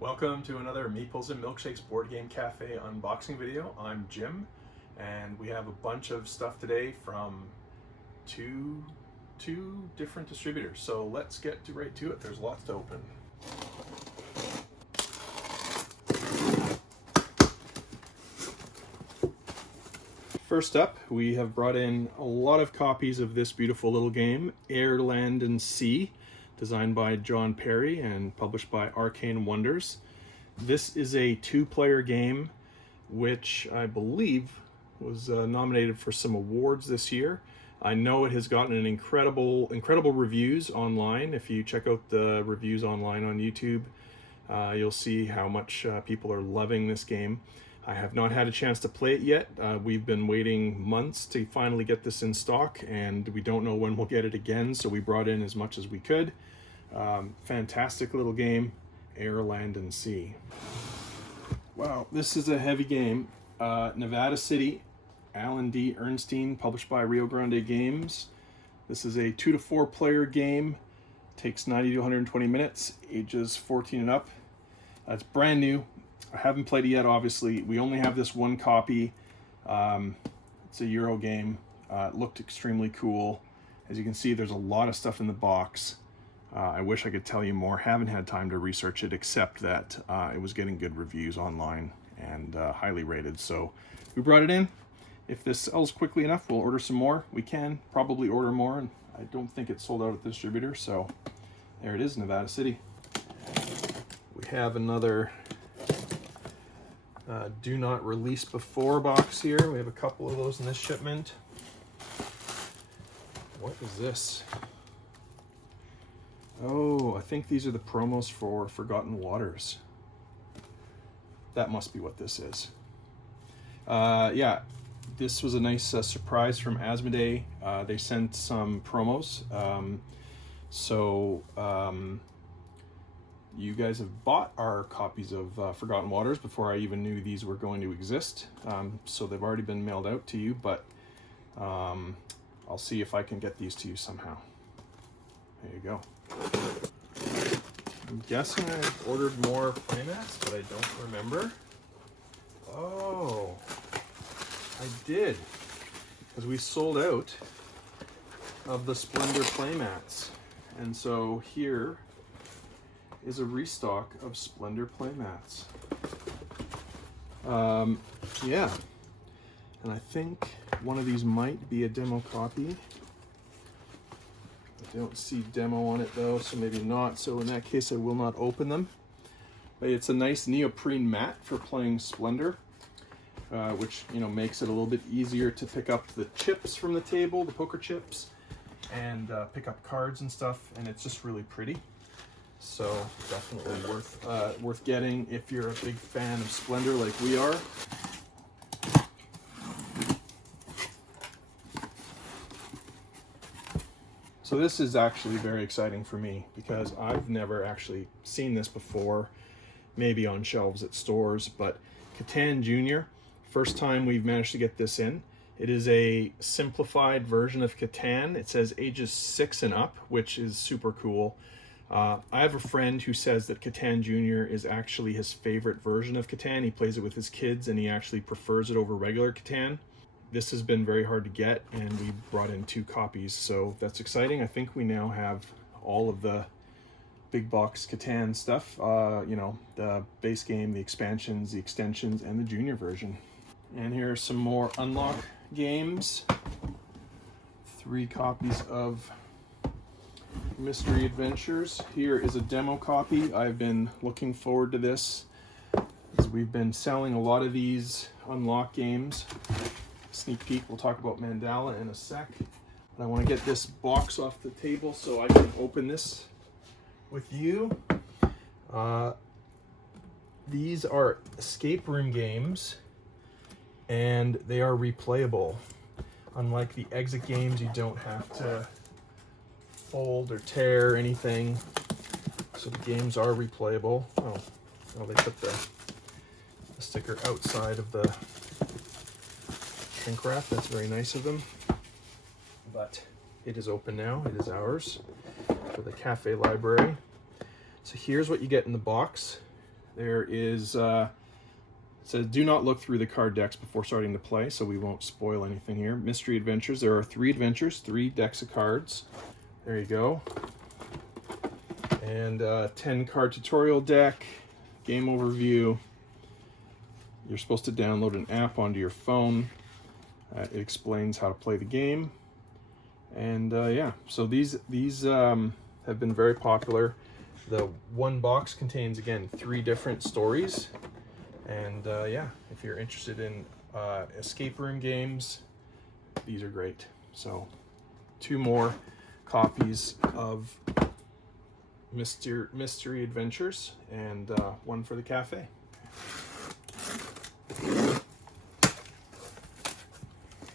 Welcome to another Meeples and Milkshakes Board Game Cafe unboxing video. I'm Jim, and we have a bunch of stuff today from two different distributors. So let's get right to it. There's lots to open. First up, we have brought in a lot of copies of this beautiful little game, Air, Land, and Sea, designed by John Perry and published by Arcane Wonders. This is a two-player game, which I believe was nominated for some awards this year. I know it has gotten an incredible reviews online. If you check out the reviews online on YouTube, you'll see how much people are loving this game. I have not had a chance to play it yet. We've been waiting months to finally get this in stock, and we don't know when we'll get it again, so we brought in as much as we could. Fantastic little game, Air, Land, and Sea. Wow, this is a heavy game. Nevada City, Alan D. Ernstine, published by Rio Grande Games. This is a 2 to 4 player game. Takes 90 to 120 minutes, ages 14 and up. It's brand new. I haven't played it yet, obviously. We only have this one copy. It's a Euro game. It looked extremely cool. As you can see, there's a lot of stuff in the box. I wish I could tell you more. Haven't had time to research it, except that it was getting good reviews online and highly rated. So we brought it in. If this sells quickly enough, we'll order some more. We can probably order more, and I don't think it's sold out at the distributor. So there it is, Nevada City. We have another do not release before box here. We have a couple of those in this shipment. What is this? Oh, I think these are the promos for Forgotten Waters. That must be what this is. Yeah, this was a nice surprise from Asmodee. They sent some promos. You guys have bought our copies of Forgotten Waters before I even knew these were going to exist. So they've already been mailed out to you, but I'll see if I can get these to you somehow. There you go. I'm guessing I ordered more playmats, but I don't remember. Oh, I did, because we sold out of the Splendor Playmats. And so here is a restock of Splendor Playmats. Yeah, and I think one of these might be a demo copy. I don't see demo on it though, so maybe not. So in that case, I will not open them. But it's a nice neoprene mat for playing Splendor, which makes it a little bit easier to pick up the chips from the table, the poker chips, and pick up cards and stuff. And it's just really pretty. So definitely worth getting if you're a big fan of Splendor like we are. So this is actually very exciting for me because I've never actually seen this before, maybe on shelves at stores, but Catan Junior, first time we've managed to get this in. It is a simplified version of Catan. It says ages 6 and up, which is super cool. I have a friend who says that Catan Junior is actually his favorite version of Catan. He plays it with his kids and he actually prefers it over regular Catan. This has been very hard to get, and we brought in 2 copies, so that's exciting. I think we now have all of the big box Catan stuff, the base game, the expansions, the extensions, and the junior version. And here are some more unlock games. 3 copies of Mystery Adventures. Here is a demo copy. I've been looking forward to this because we've been selling a lot of these unlock games. Sneak peek, we'll talk about Mandala in a sec. But I want to get this box off the table so I can open this with you. These are escape room games, and they are replayable. Unlike the exit games, you don't have to fold or tear anything. So the games are replayable. Oh, they put the sticker outside of the shrink wrap. That's very nice of them. But it is open now. It is ours for the cafe library. So here's what you get in the box. There is, it says, do not look through the card decks before starting to play, so we won't spoil anything here. Mystery Adventures. There are 3 adventures, 3 decks of cards. There you go. And 10 card tutorial deck, game overview. You're supposed to download an app onto your phone. It explains how to play the game. And yeah, so these have been very popular. The one box contains, again, 3 different stories. And yeah, if you're interested in escape room games, these are great. So 2 more copies of Mystery Adventures and 1 for the cafe.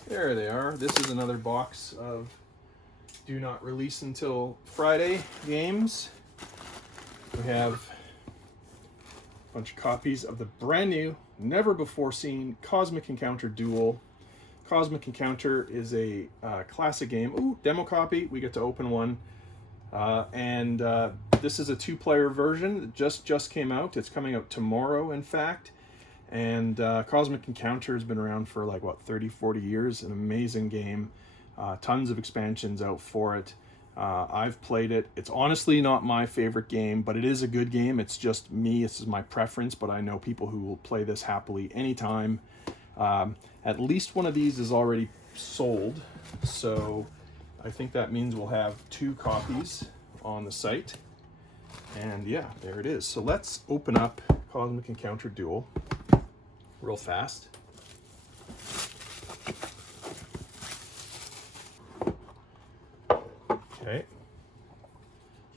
There they are. This is another box of do not release until Friday games. We have a bunch of copies of the brand new, never before seen Cosmic Encounter Duel. Cosmic Encounter is a classic game. Ooh, demo copy. We get to open one. This is a 2-player version that just came out. It's coming out tomorrow, in fact. And Cosmic Encounter has been around for like, what, 30, 40 years. An amazing game. Tons of expansions out for it. I've played it. It's honestly not my favorite game, but it is a good game. It's just me. This is my preference, but I know people who will play this happily anytime. At least one of these is already sold, so I think that means we'll have 2 copies on the site. And yeah, there it is. So let's open up Cosmic Encounter Duel real fast. Okay.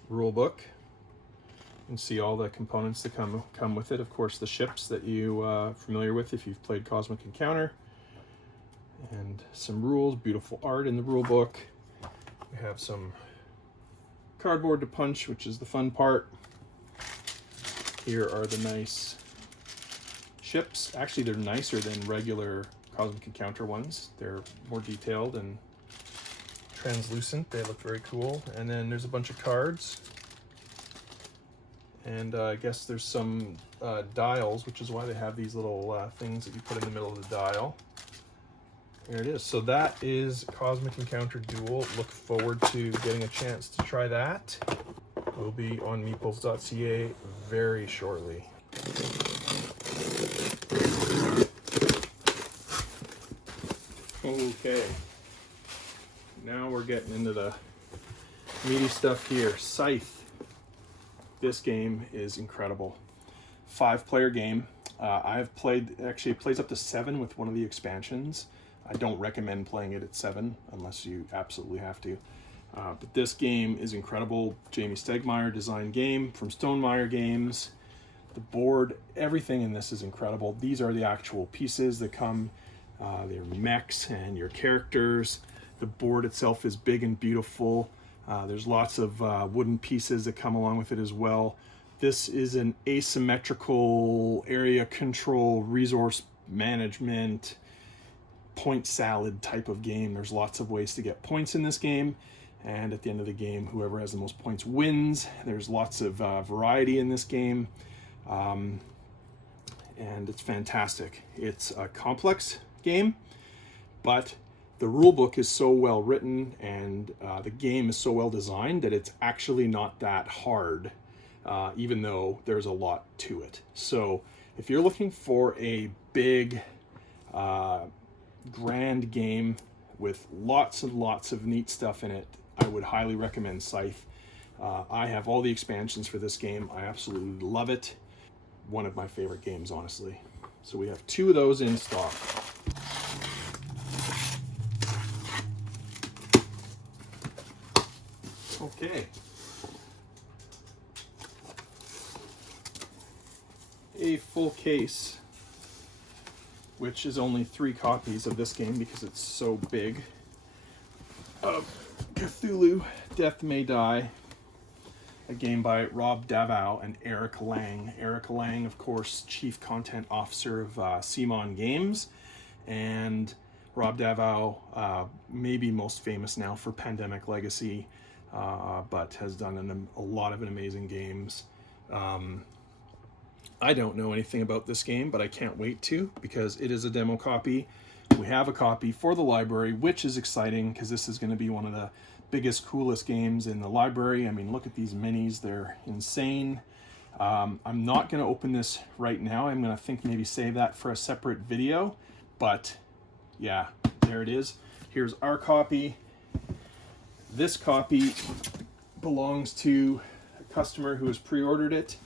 Rule book. You can see all the components that come with it. Of course, the ships that you are familiar with if you've played Cosmic Encounter. And some rules, beautiful art in the rule book. We have some cardboard to punch, which is the fun part. Here are the nice ships. Actually, they're nicer than regular Cosmic Encounter ones. They're more detailed and translucent. They look very cool. And then there's a bunch of cards. And I guess there's some dials, which is why they have these little things that you put in the middle of the dial. There it is. So that is Cosmic Encounter Duel. Look forward to getting a chance to try that. We'll be on meeples.ca very shortly. Okay. Now we're getting into the meaty stuff here. Scythe. This game is incredible. 5-player game. I've played, actually it plays up to 7 with one of the expansions. I don't recommend playing it at 7 unless you absolutely have to. But this game is incredible. Jamie Stegmaier designed game from Stonemaier Games. The board, everything in this is incredible. These are the actual pieces that come, they're mechs and your characters. The board itself is big and beautiful. There's lots of wooden pieces that come along with it as well. This is an asymmetrical area control, resource management, point salad type of game. There's lots of ways to get points in this game, and at the end of the game, whoever has the most points wins. There's lots of variety in this game, and it's fantastic. It's a complex game, but the rule book is so well written and the game is so well designed that it's actually not that hard, even though there's a lot to it. So if you're looking for a big, grand game with lots and lots of neat stuff in it, I would highly recommend Scythe. I have all the expansions for this game. I absolutely love it. One of my favorite games, honestly. So we have 2 of those in stock. Okay. A full case, which is only 3 copies of this game because it's so big, of Cthulhu, Death May Die, a game by Rob Davao and Eric Lang. Eric Lang, of course, Chief Content Officer of CMON Games, and Rob Davao, maybe most famous now for Pandemic Legacy, but has done a lot of amazing games. I don't know anything about this game, but I can't wait to, because it is a demo copy. We have a copy for the library, which is exciting because this is going to be one of the biggest, coolest games in the library. I mean, look at these minis. They're insane. I'm not going to open this right now. I'm going to think maybe save that for a separate video. But yeah, there it is. Here's our copy. This copy belongs to a customer who has pre-ordered it.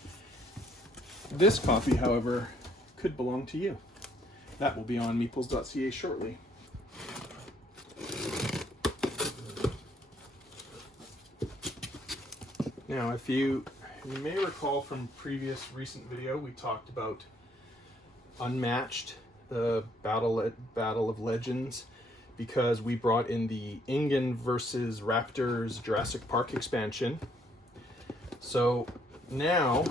This copy, however, could belong to you. That will be on meeples.ca shortly. Now, if you may recall from previous recent video, we talked about Unmatched, the Battle of Legends, because we brought in the Ingen versus Raptors Jurassic Park expansion. So now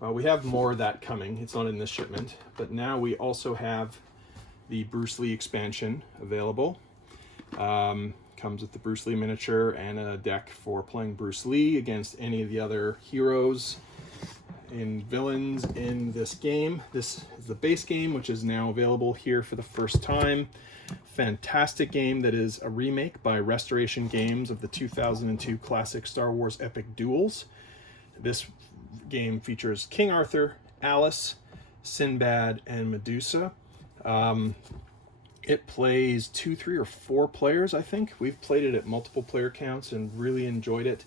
we have more of that coming. It's not in this shipment, but now we also have the Bruce Lee expansion available. Comes with the Bruce Lee miniature and a deck for playing Bruce Lee against any of the other heroes and villains in this game. This is the base game, which is now available here for the first time. Fantastic game that is a remake by Restoration Games of the 2002 classic Star Wars epic Duels. This game features King Arthur, Alice, Sinbad, and Medusa. It plays 2, 3, or 4 players, I think. We've played it at multiple player counts and really enjoyed it.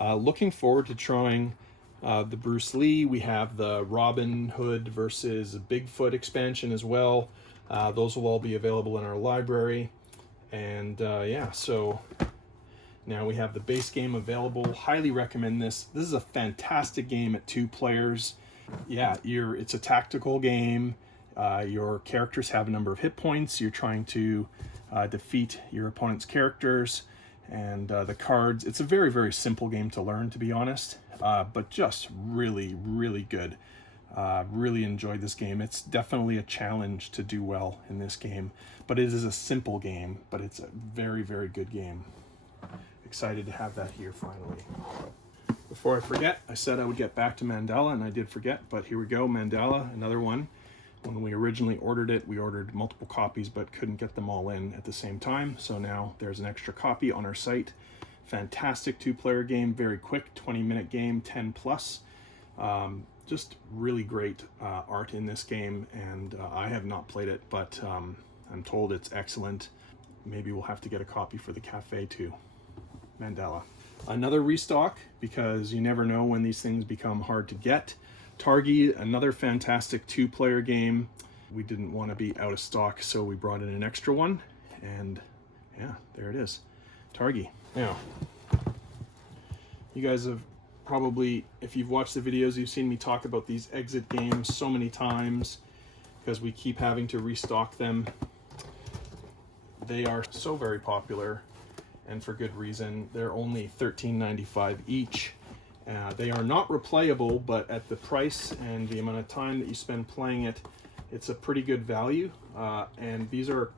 Looking forward to trying the Bruce Lee. We have the Robin Hood versus Bigfoot expansion as well. Those will all be available in our library. And yeah, so now we have the base game available. Highly recommend this. This is a fantastic game at 2 players. Yeah, it's a tactical game. Your characters have a number of hit points. You're trying to defeat your opponent's characters, and the cards. It's a very, very simple game to learn, to be honest, but just really, really good. Really enjoyed this game. It's definitely a challenge to do well in this game, but it is a simple game, but it's a very, very good game. Excited to have that here finally. Before I forget, I said I would get back to Mandala, and I did forget, but here we go. Mandala, another one. When we originally ordered it, we ordered multiple copies but couldn't get them all in at the same time. So now there's an extra copy on our site. Fantastic 2-player game, very quick, 20-minute game, 10 plus. Just really great art in this game, and I have not played it, but I'm told it's excellent. Maybe we'll have to get a copy for the cafe too. Mandala. Another restock, because you never know when these things become hard to get. Targi, another fantastic 2-player game. We didn't want to be out of stock, so we brought in an extra one, and yeah, there it is. Targi. Now, you guys have probably, if you've watched the videos, you've seen me talk about these exit games so many times because we keep having to restock them. They are so very popular, and for good reason. They're only $13.95 each. They are not replayable, but at the price and the amount of time that you spend playing it, it's a pretty good value. And these are,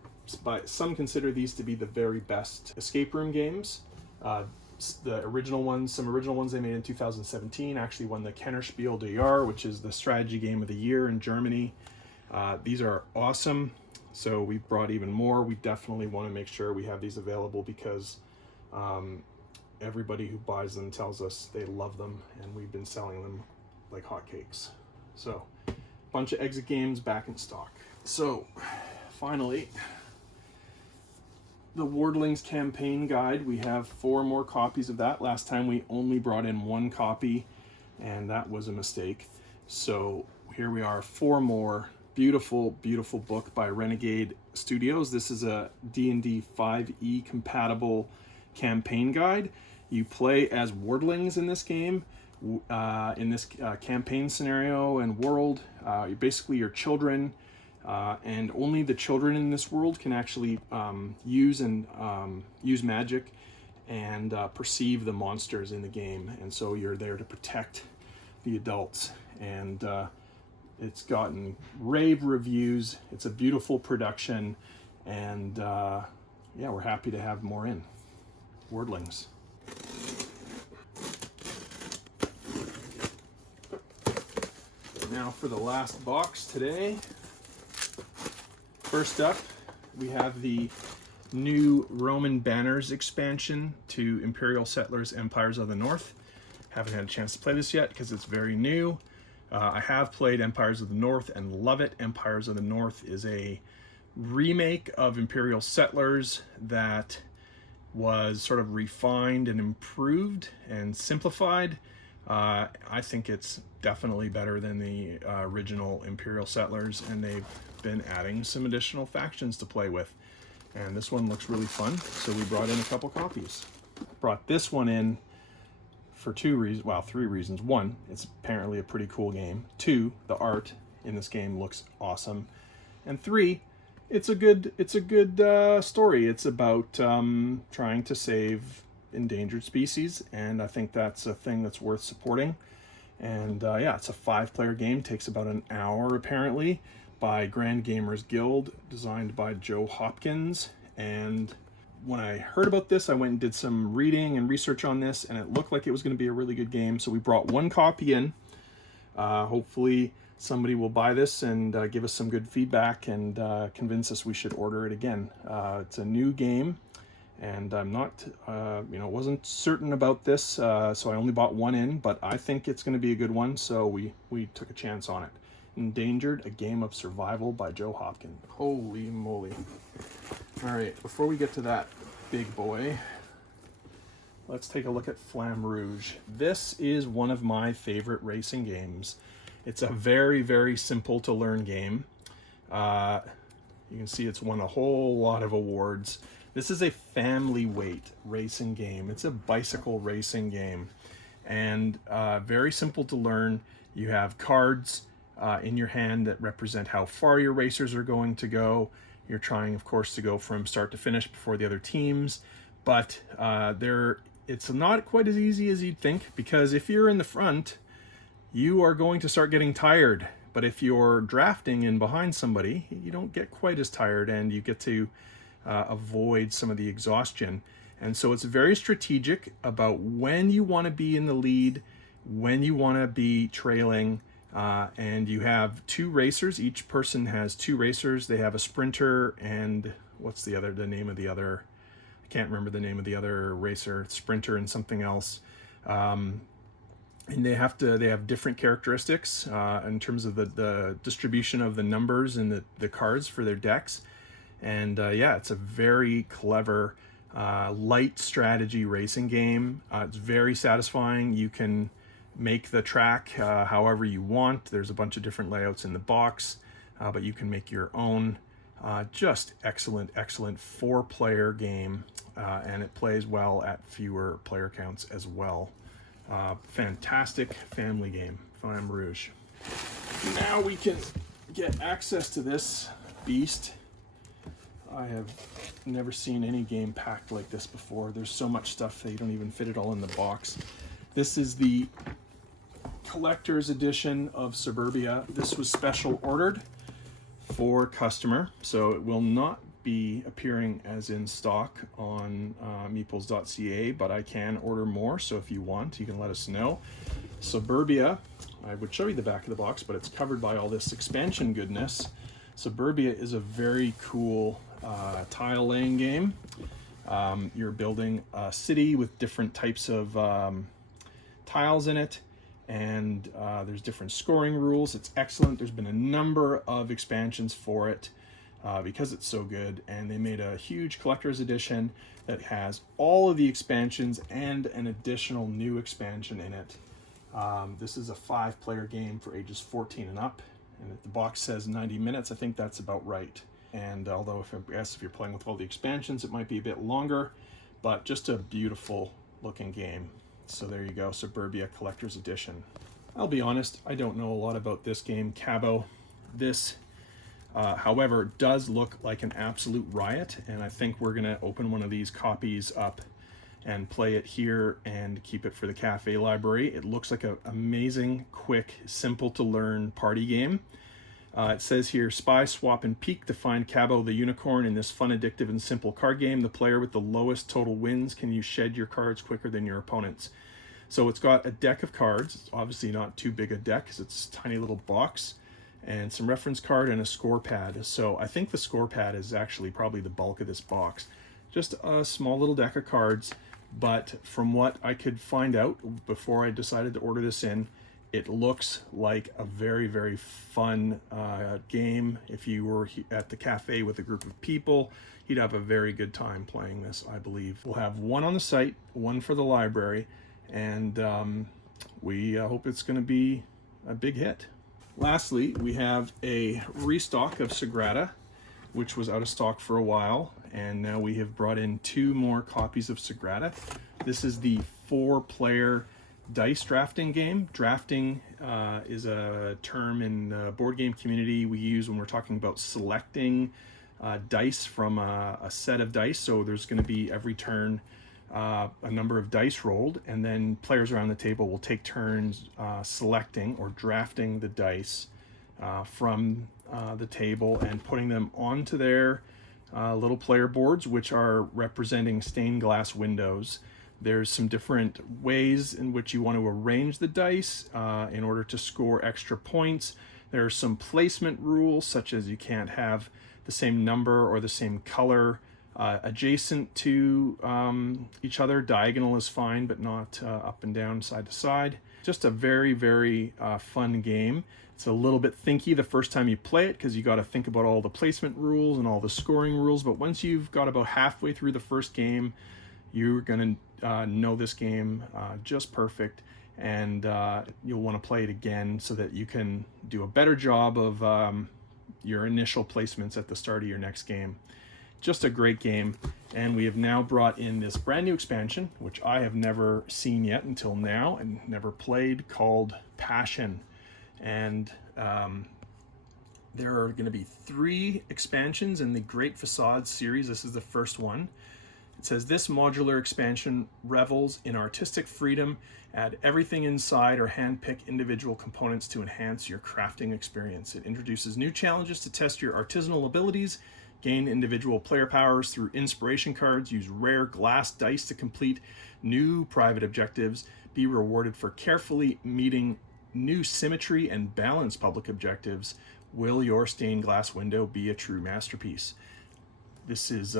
some consider these to be the very best escape room games. The original ones, some original ones they made in 2017 actually won the Kennerspiel des Jahres, which is the strategy game of the year in Germany. These are awesome. So we brought even more. We definitely want to make sure we have these available because everybody who buys them tells us they love them, and we've been selling them like hotcakes. So, bunch of exit games back in stock. So, finally, the Wardlings campaign guide. We have 4 more copies of that. Last time we only brought in 1 copy, and that was a mistake. So here we are, 4 more. Beautiful, beautiful book by Renegade Studios. This is a D&D 5e compatible campaign guide. You play as Wardlings in this game, in this campaign scenario and world. Basically, your children, and only the children in this world can actually use magic and perceive the monsters in the game. And so you're there to protect the adults. And it's gotten rave reviews. It's a beautiful production, and yeah, we're happy to have more in. Now for the last box today. First up, we have the new Roman Banners expansion to Imperial Settlers Empires of the North. Haven't had a chance to play this yet because it's very new. I have played Empires of the North and love it. Empires of the North is a remake of Imperial Settlers that was sort of refined and improved and simplified. I think it's definitely better than the original Imperial Settlers, and they've been adding some additional factions to play with. And this one looks really fun, so we brought in a couple copies. Brought this one in for three reasons. One, it's apparently a pretty cool game. Two, the art in this game looks awesome. And three, it's a good story. It's about trying to save endangered species, and I think that's a thing that's worth supporting. And yeah, it's a 5-player game, takes about an hour apparently, by Grand Gamers Guild, designed by Joe Hopkins. And when I heard about this, I went and did some reading and research on this, and it looked like it was going to be a really good game, so we brought one copy in. Hopefully somebody will buy this and give us some good feedback and convince us we should order it again. It's a new game, and I'm not, wasn't certain about this, so I only bought one in, but I think it's going to be a good one, so we took a chance on it. Endangered, a game of survival by Joe Hopkins. Holy moly. All right, before we get to that big boy, let's take a look at Flamme Rouge. This is one of my favorite racing games. It's a very, very simple to learn game. You can see it's won a whole lot of awards. This is a family weight racing game. It's a bicycle racing game, and very simple to learn. You have cards in your hand that represent how far your racers are going to go. You're trying, of course, to go from start to finish before the other teams, but it's not quite as easy as you'd think, because if you're in the front, you are going to start getting tired. But if you're drafting in behind somebody, you don't get quite as tired, and you get to avoid some of the exhaustion. And so it's very strategic about when you want to be in the lead, when you want to be trailing. And you have 2 racers. Each person has 2 racers. They have a sprinter and what's the name of the other? I can't remember the name of the other racer. Sprinter and something else. And they have different characteristics in terms of the distribution of the numbers and the cards for their decks. And yeah, it's a very clever, light strategy racing game. It's very satisfying. You can make the track however you want. There's a bunch of different layouts in the box, but you can make your own. Just excellent 4-player game, and it plays well at fewer player counts as well. Fantastic family game, Flamme Rouge. Now we can get access to this beast. I have never seen any game packed like this before. There's so much stuff that you don't even fit it all in the box. This is the collector's edition of Suburbia. This was special ordered for customer, so it will not be appearing as in stock on meeples.ca, but I can order more, so if you want, you can let us know. Suburbia, I would show you the back of the box, but it's covered by all this expansion goodness. Suburbia is a very cool tile laying game. You're building a city with different types of tiles in it, and there's different scoring rules. It's excellent. There's been a number of expansions for it because it's so good, and they made a huge collector's edition that has all of the expansions and an additional new expansion in it. This is a 5-player game for ages 14 and up, and the box says 90 minutes. I think that's about right. And although if you're playing with all the expansions, it might be a bit longer, but just a beautiful looking game. So there you go, Suburbia Collector's Edition. I'll be honest, I don't know a lot about this game, Cabo. This, however, does look like an absolute riot, and I think we're going to open one of these copies up and play it here and keep it for the cafe library. It looks like an amazing, quick, simple to learn party game. It says here, spy, swap, and peek to find Cabo the unicorn in this fun, addictive, and simple card game. The player with the lowest total wins. Can you shed your cards quicker than your opponents? So it's got a deck of cards. It's obviously not too big a deck because it's a tiny little box, and some reference card and a score pad. So I think the score pad is actually probably the bulk of this box. Just a small little deck of cards, but from what I could find out before I decided to order this in, it looks like a very, very fun game. If you were at the cafe with a group of people, you'd have a very good time playing this, I believe. We'll have one on the site, one for the library, and we hope it's going to be a big hit. Lastly, we have a restock of Sagrada, which was out of stock for a while, and now we have brought in 2 more copies of Sagrada. This is the 4-player dice drafting game. Drafting is a term in the board game community we use when we're talking about selecting dice from a set of dice. So there's going to be every turn a number of dice rolled, and then players around the table will take turns selecting or drafting the dice from the table and putting them onto their little player boards, which are representing stained glass windows. There's some different ways in which you want to arrange the dice in order to score extra points. There are some placement rules, such as you can't have the same number or the same color adjacent to each other. Diagonal is fine, but not up and down, side to side. Just a very, very fun game. It's a little bit thinky the first time you play it because you got to think about all the placement rules and all the scoring rules. But once you've got about halfway through the first game, you're going to know this game just perfect, and you'll want to play it again so that you can do a better job of your initial placements at the start of your next game. Just a great game, and we have now brought in this brand new expansion, which I have never seen yet until now and never played, called Passion. And there are going to be 3 expansions in the Great Facades series. This is the first one. It says, this modular expansion revels in artistic freedom. Add everything inside or handpick individual components to enhance your crafting experience. It introduces new challenges to test your artisanal abilities, gain individual player powers through inspiration cards, use rare glass dice to complete new private objectives, be rewarded for carefully meeting new symmetry and balanced public objectives. Will your stained glass window be a true masterpiece? This is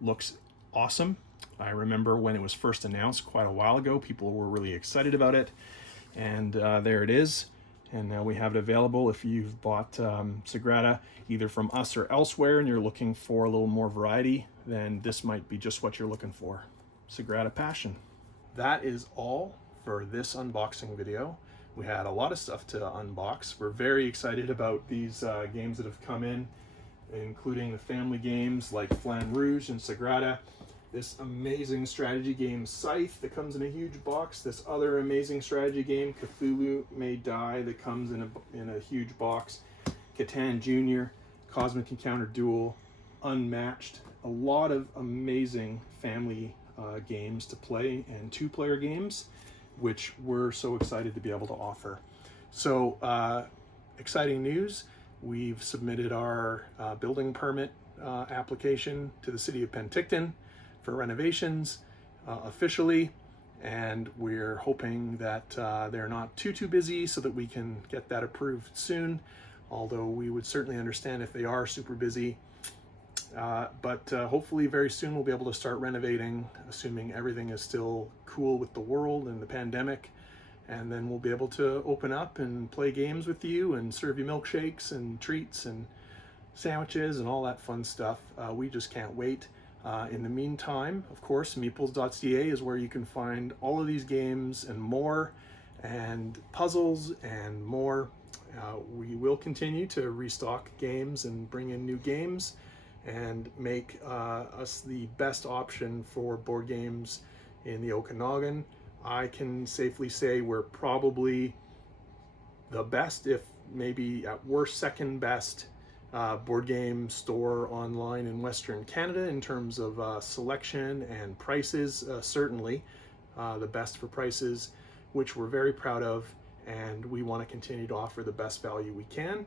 looks awesome. I remember when it was first announced quite a while ago, people were really excited about it, and there it is. And now we have it available. If you've bought Sagrada either from us or elsewhere and you're looking for a little more variety, then this might be just what you're looking for. Sagrada Passion. That is all for this unboxing video. We had a lot of stuff to unbox. We're very excited about these games that have come in, including the family games like Flamme Rouge and Sagrada. This amazing strategy game, Scythe, that comes in a huge box. This other amazing strategy game, Cthulhu May Die, that comes in a huge box. Catan Junior, Cosmic Encounter Duel, Unmatched. A lot of amazing family games to play, and 2-player games, which we're so excited to be able to offer. So, exciting news. We've submitted our building permit application to the city of Penticton for renovations officially, and we're hoping that they're not too busy so that we can get that approved soon, although we would certainly understand if they are super busy. But hopefully very soon we'll be able to start renovating, assuming everything is still cool with the world and the pandemic, and then we'll be able to open up and play games with you and serve you milkshakes and treats and sandwiches and all that fun stuff. We just can't wait. In the meantime, of course, meeples.ca is where you can find all of these games and more, and puzzles and more. We will continue to restock games and bring in new games and make us the best option for board games in the Okanagan. I can safely say we're probably the best, if maybe at worst second best, board game store online in Western Canada in terms of selection and prices. Certainly the best for prices, which we're very proud of, and we want to continue to offer the best value we can.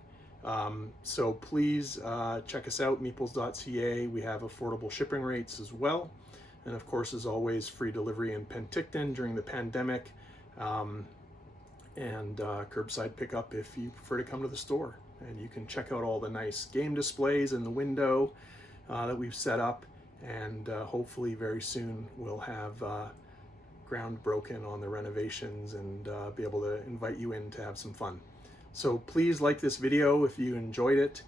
So please check us out, meeples.ca. We have affordable shipping rates as well. And of course, as always, free delivery in Penticton during the pandemic, and curbside pickup if you prefer to come to the store. And you can check out all the nice game displays in the window that we've set up, and hopefully very soon we'll have ground broken on the renovations and be able to invite you in to have some fun. So please like this video if you enjoyed it.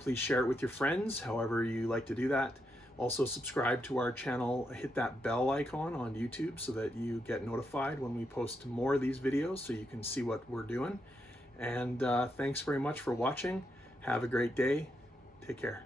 Please share it with your friends, however you like to do that. Also subscribe to our channel, hit that bell icon on YouTube so that you get notified when we post more of these videos so you can see what we're doing. And thanks very much for watching. Have a great day. Take care.